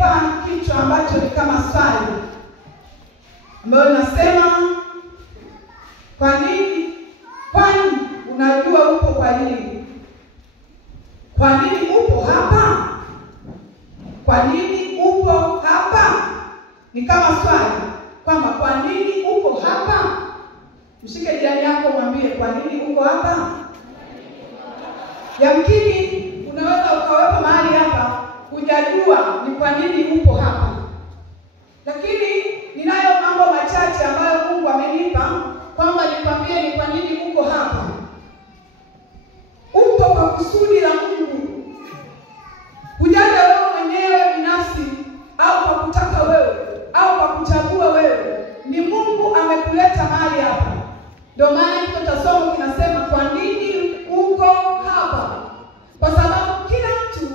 wamenipa kichwa ambacho ni kama swali ambayo nasema, kwa nini? Kwani unajua upo kwa nini? Kwa nini upo hapa? Kwa nini upo hapa? Ni kama swali kwamba kwa nini upo hapa? Mshike jirani yako mwambie, kwa nini uko hapa? Yamkini unaweza ukawepo mahali hapa hujajua ni kwa nini upo hapa. Lakini ninayo mambo machache ambayo Mungu amenipa kwamba nikwambie ni kwa nini uko hapa. Upo kwa kusudi la Mungu. Hujaja wewe mwenyewe binafsi au kwa kutaka wewe au kwa kuchagua wewe. Ni Mungu amekuleta mahali hapa. Ndio maana tutasoma kinasema kwa nini uko hapa? Kwa sababu kila mtu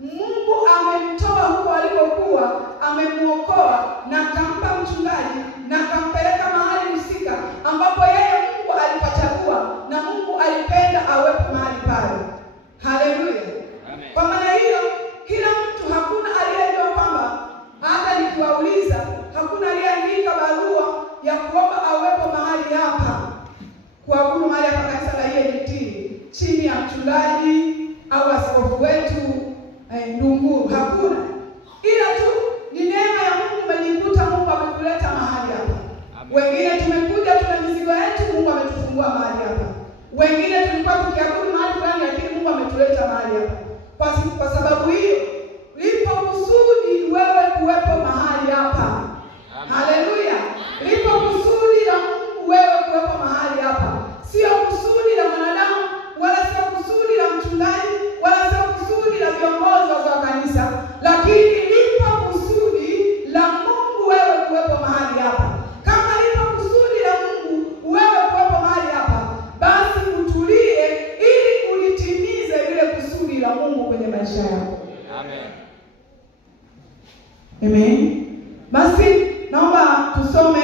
Mungu amemtoa huko alipokuwa, amemuokoa na akampa mchungaji na akampeleka mahali husika ambapo yeye Mungu alipachagua na Mungu alipenda awepo mahali pale. Haleluya. Amen. Kwa maana hiyo kila mtu, hakuna aliyejua kwamba, hata nikiwauliza hakuna aliyeandika barua ya kuomba awepo mahali hapa, kuabudu mahali hapa kanisa la EAGT chini ya mchungaji au askofu wetu Ndunguru. Hakuna. Ila tu ni neema ya Mungu imejikuta, Mungu amekuleta mahali hapa. Wengine tumekuja tuna mizigo yetu, Mungu ametufungua mahali hapa. Wengine tulikuwa tukiabudu mahali fulani, lakini Mungu ametuleta mahali hapa. Kwa sababu hiyo lipo kusudi wewe kuwepo mahali hapa. Haleluya. Lipo kusudi la Mungu wewe kuwepo mahali hapa. Sio kusudi la mwanadamu, wala sio kusudi la mchungaji, wala sio kusudi la viongozi wa kanisa, lakini lipo kusudi la Mungu wewe kuwepo mahali hapa. Kama lipo kusudi la Mungu wewe kuwepo mahali hapa, basi utulie ili ulitimize lile kusudi la Mungu kwenye maisha yako. Amen. Amen. Basi naomba tusome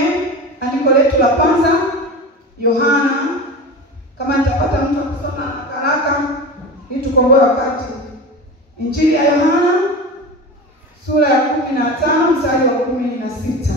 andiko letu la kwanza, Yohana. Kama nitapata mtu kusoma haraka ili tukongoe wakati. Injili ya Yohana sura ya 15 mstari wa 16.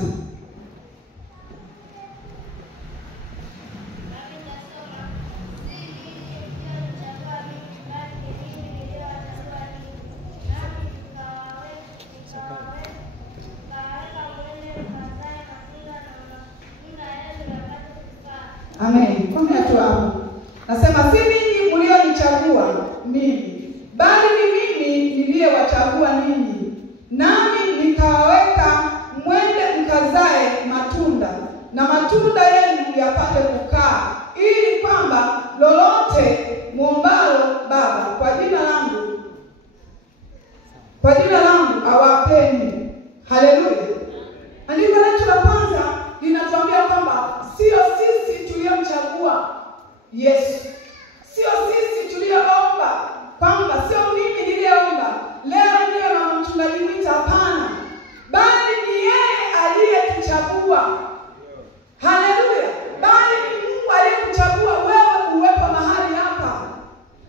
Amen. Kwa tu hapo. Nasema si ninyi mlionichagua mimi, bali ni mimi niliyewachagua ninyi. Nami nikawaweka mwende mkazae matunda, na matunda yenu yapate kukaa, ili kwamba lolote muombalo Baba kwa jina langu awapeni. Haleluya. Andiko letu la kwanza linatuambia kwamba sio sisi tuliyomchagua Yesu. Sio sisi tuliyoomba, kwamba sio mimi niliyeomba leo ndio na mchungaji mwita, hapana. Bali ni yeye aliyetuchagua. Haleluya. Bali ni Mungu aliyekuchagua wewe uwepo mahali hapa.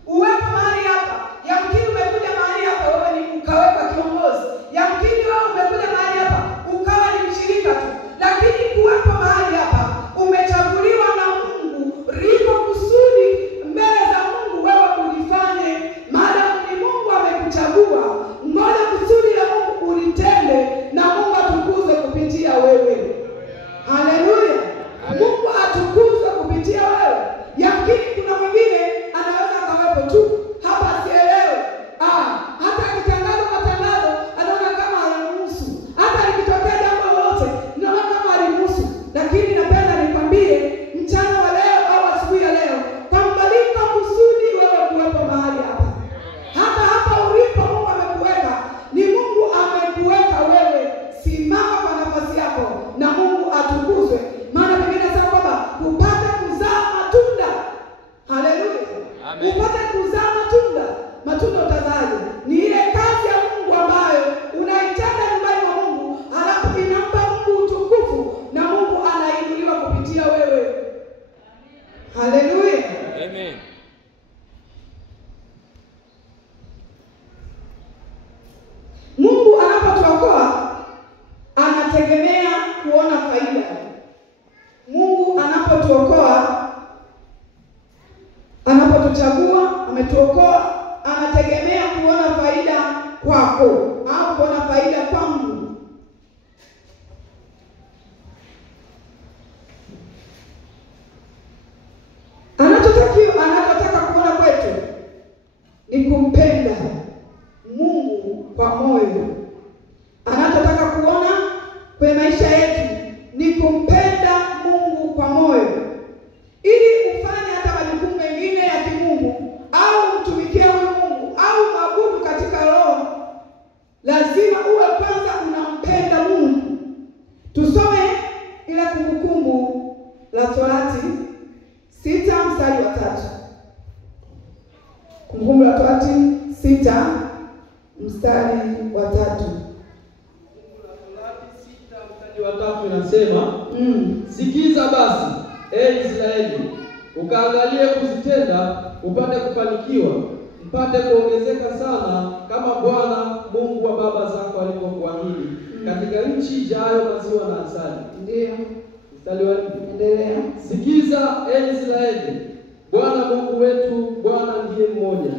Uwepo mahali hapa. Yamkini umekuja mahali hapa wewe ni ukaweka kiongozi. Yamkini wewe umekuja mahali hapa ukawa ni mshirika tu. Lakini kuwepo mahali hapa umechaguliwa na Mungu. Lipo kusudi mbele za Mungu wewe ulifanye. Maadamu ni Mungu amekuchagua, ngoja kusudi la Mungu ulitende na Mungu atukuzwe kupitia wewe. Haleluya. Mungu atukuzwe kupitia wewe. Yamkini kuna mwingine anaweza akawepo tu hapa sielewe. Hata akitangaza matangazo anaona kama halimhusu. Hata likitokea jambo lolote anaona kama halimhusu. Lakini napenda nikwambie mchana wa leo au asubuhi ya leo kwamba liko kusudi wewe kuwepo mahali hapa. Hata hapa ulipo kwako au kuona faida kwangu. Anachotaka kuona kwetu ni kumpenda Mungu kwa moyo. Anachotaka kuona kwenye maisha yetu ni kumpenda Mungu kwa moyo. Ili ufanye hata majukumu mengine ya kimungu au mtumikie huyu Mungu au maabudu katika roho, lazima uwe kwanza unampenda Mungu. Tusome ile Kumbukumbu la Torati 6 mstari wa 3. Kumbukumbu la Torati 6 mstari wa 3. Watatu inasema, sikiza basi, Israeli, ukaangalie kuzitenda, upate kufanikiwa, mpate kuongezeka sana, kama Bwana Mungu wa baba zako alivyokuahidi, katika nchi ijayo maziwa na asali. Ndio. Mstari wa 4. Endelea. Sikiza Israeli, Bwana Mungu wetu, Bwana ndiye mmoja.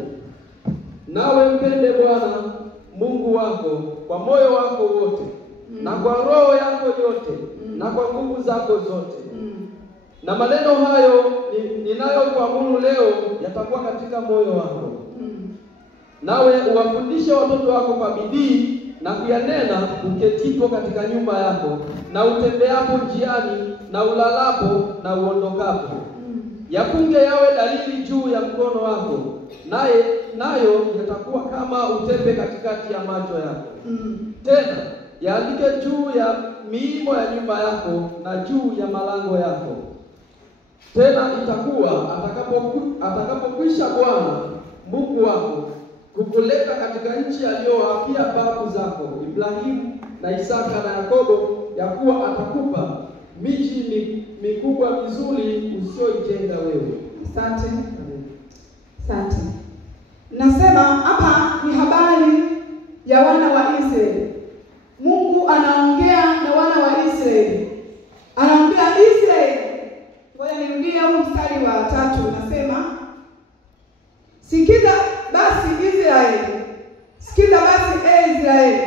Nawe mpende Bwana Mungu wako kwa moyo wako wote, na kwa roho yako yote, na kwa nguvu zako zote. Na maneno hayo ninayokuamuru leo yatakuwa katika moyo wako. Nawe uwafundishe watoto wako kwa bidii na kuyanena uketipo katika nyumba yako, na utembeapo njiani, na ulalapo na uondokapo. Yafunge yawe dalili juu ya mkono wako, nayo yatakuwa kama utembe katikati ya macho yako. Tena yaandike juu ya miimo ya nyumba yako na juu ya malango yako. Tena itakuwa atakapokwisha Bwana Mungu wako kukuleta katika nchi aliyowapia babu zako Ibrahimu na Isaka na Yakobo, ya kuwa atakupa miji mikubwa mizuri usioijenga wewe. Asante. Asante. Nasema hapa ni habari ya wana wa Israeli. Mungu anaongea na wana wa Israeli. Anaongea Israeli. Ngoja nirudie huu mstari wa 3. Nasema, sikiza basi Israeli. Sikiza basi Israeli.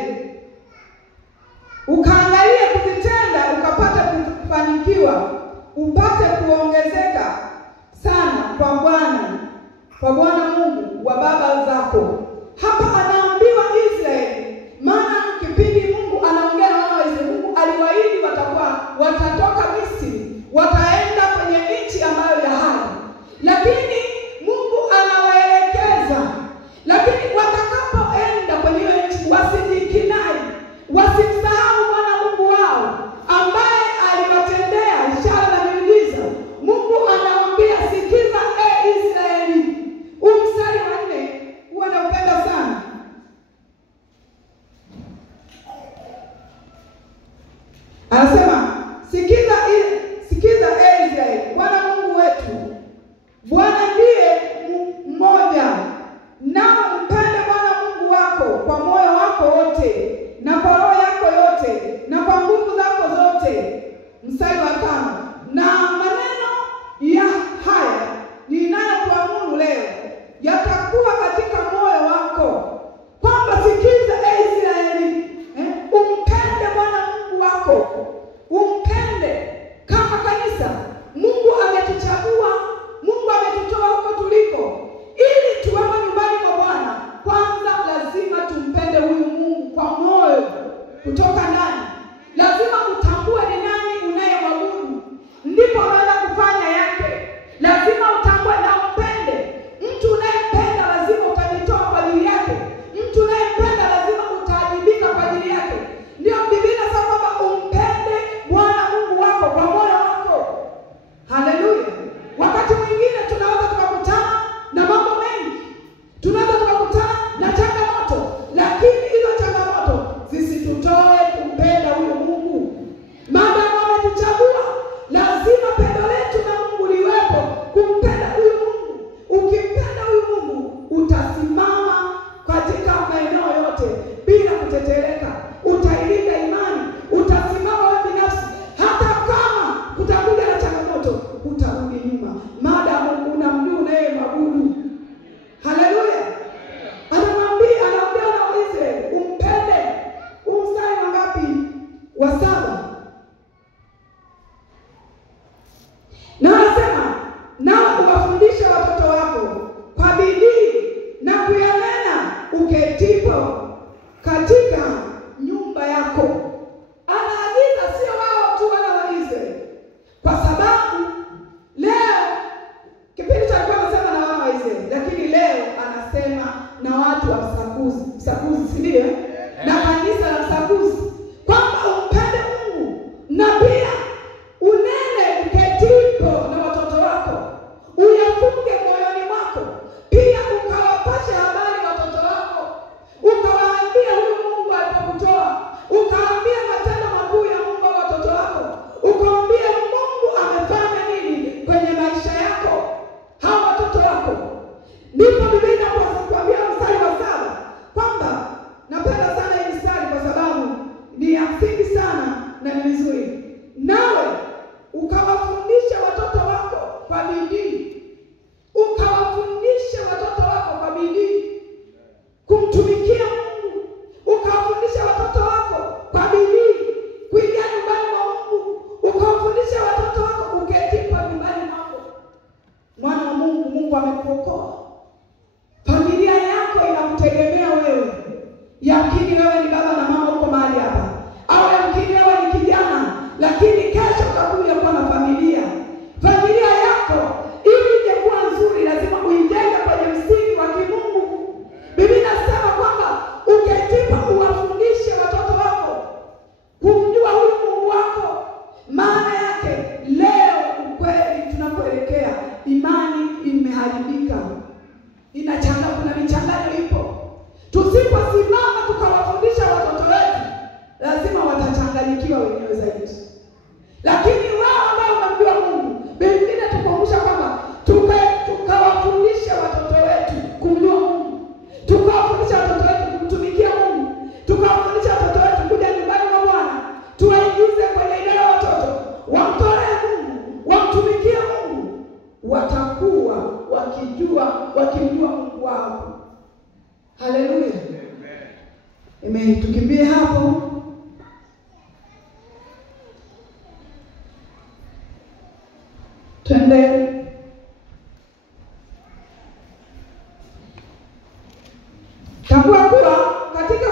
Ukaangalie kuzitenda, ukapata kufanikiwa, upate kuongezeka sana kwa Bwana Mungu wa baba zako. Hapa anaambiwa Israeli, maana kipindi Mungu anaongea na wana wa Israeli, Mungu aliwaahidi watatoka Misri, wataenda kwenye nchi ambayo ya ahadi. Lakini Mungu anawaelekeza, lakini watakapoenda kwenye hiyo nchi wasijikinai, wasimsahau Bwana Mungu wao ambaye aliwatendea ishara na miujiza. Mungu anawaambia, sikiza Israeli. Mstari wa 4 huwa naupenda sana. Anasema, sikiza Israeli, Bwana Mungu wetu, Bwana ndiye mmoja. Nao mpende Bwana Mungu wako kwa moyo wako wote, na kwa roho yako yote, na kwa nguvu zako zote. Mstari wa 5. Na maneno ya haya ninayokuamuru leo yatakuwa katika moyo wako, kwamba sikiza Israeli, umpende Bwana Mungu wako, umpende. Kama kanisa, Mungu ametuchagua, Mungu ametutoa huko tuliko ili tuwemo nyumbani kwa Bwana. Kwanza lazima tumpende huyu Mungu kwa moyo kutoka ndani. Lazima utambue ni nani unayemwabudu, ndipo unaweza kufanya yake. Lazima utambue na umpende. Mtu unayempenda lazima utajitoa kwa ajili yake. Mtu unayempenda lazima utaadibika kwa ajili yake. Ndio Biblia inasema kwamba umpende Bwana Mungu wako kwa moyo wako. Haleluya. Wakati mwingine tunaweza tukakutana na mambo mengi, tunaweza tukakutana na changamoto, lakini hizo changamoto zisitutoe kumpenda huyo Mungu. Maadamu ametuchagua, lazima pendo letu na Mungu liwepo, kumpenda huyo Mungu. Ukimpenda huyo Mungu, utasimama katika maeneo yote bila kutetereka. Utailinda imani, utasimama wewe binafsi. Hata kama kutakuja na changamoto, utarudi nyuma, maadamu unamjua unayemwabudu. Haleluya. Anawaambia na Israeli, uketipo katika nyumba yako. Anaagiza sio wao tu wanawaize, kwa sababu leo kipindi cha alikuwa anasema na wanawaize, lakini leo anasema na watu wa msakuzi, si ndio? Na kanisa la msakuzi, kwamba umpende Mungu na pia unene uketipo na watoto wako, uyafunge moyoni mwako, pia ukawapashe habari watoto wako, ukawaambia huyu Mungu alipokutoa, ukaambia matendo makuu ya Mungu wa watoto wako, ukaambia Mungu amefanya nini kwenye maisha yako hao watoto wako. Ndipo Biblia inapokuambia mstari wa 7 kwamba, napenda sana hii mstari kwa sababu ni ya msingi sana na ni nzuri. Nawe ukawafundisha watoto wako kwa bidii, ukawafundisha watoto wako kwa bidii kumtumikia Mungu, ukawafundisha watoto wako kwa bidii kuingia nyumbani mwa Mungu, ukawafundisha watoto wako uketi kwa nyumbani mwako. Mwana wa Mungu, Mungu amekuokoa. Familia yako inakutegemea wewe. Yamkini wewe ni baba na mama uko mahali hapa, au yamkini wewe ni kijana, lakini kesho utakuja kuwa na familia. Familia yako ili ije kuwa nzuri, lazima uijenge kwenye msingi wa kimungu. Biblia inasema kwamba uketipa uwafundishe watoto wako kumjua huyu Mungu wako. Maana yake leo ukweli tunapoelekea, imani imeharibika, kuna michanganyo ipo. Tusiposimama tukawafundisha watoto wetu, lazima watachanganyikiwa wenyewe zaidi. Lakini wao ambao wanamjua Mungu, Biblia inatukumbusha kwamba tukawafundisha watoto wetu kumjua Mungu, tukawafundisha watoto wetu kumtumikia Mungu, tukawafundisha watoto wetu kuja nyumbani mwa Bwana, tuwaingize kwenye idara ya watoto, wamtolee Mungu, wamtumikie Mungu, watakuwa wakimjua Mungu wao. Haleluya. Amen. Tukimbie hapo. Twende tambua kuwa katika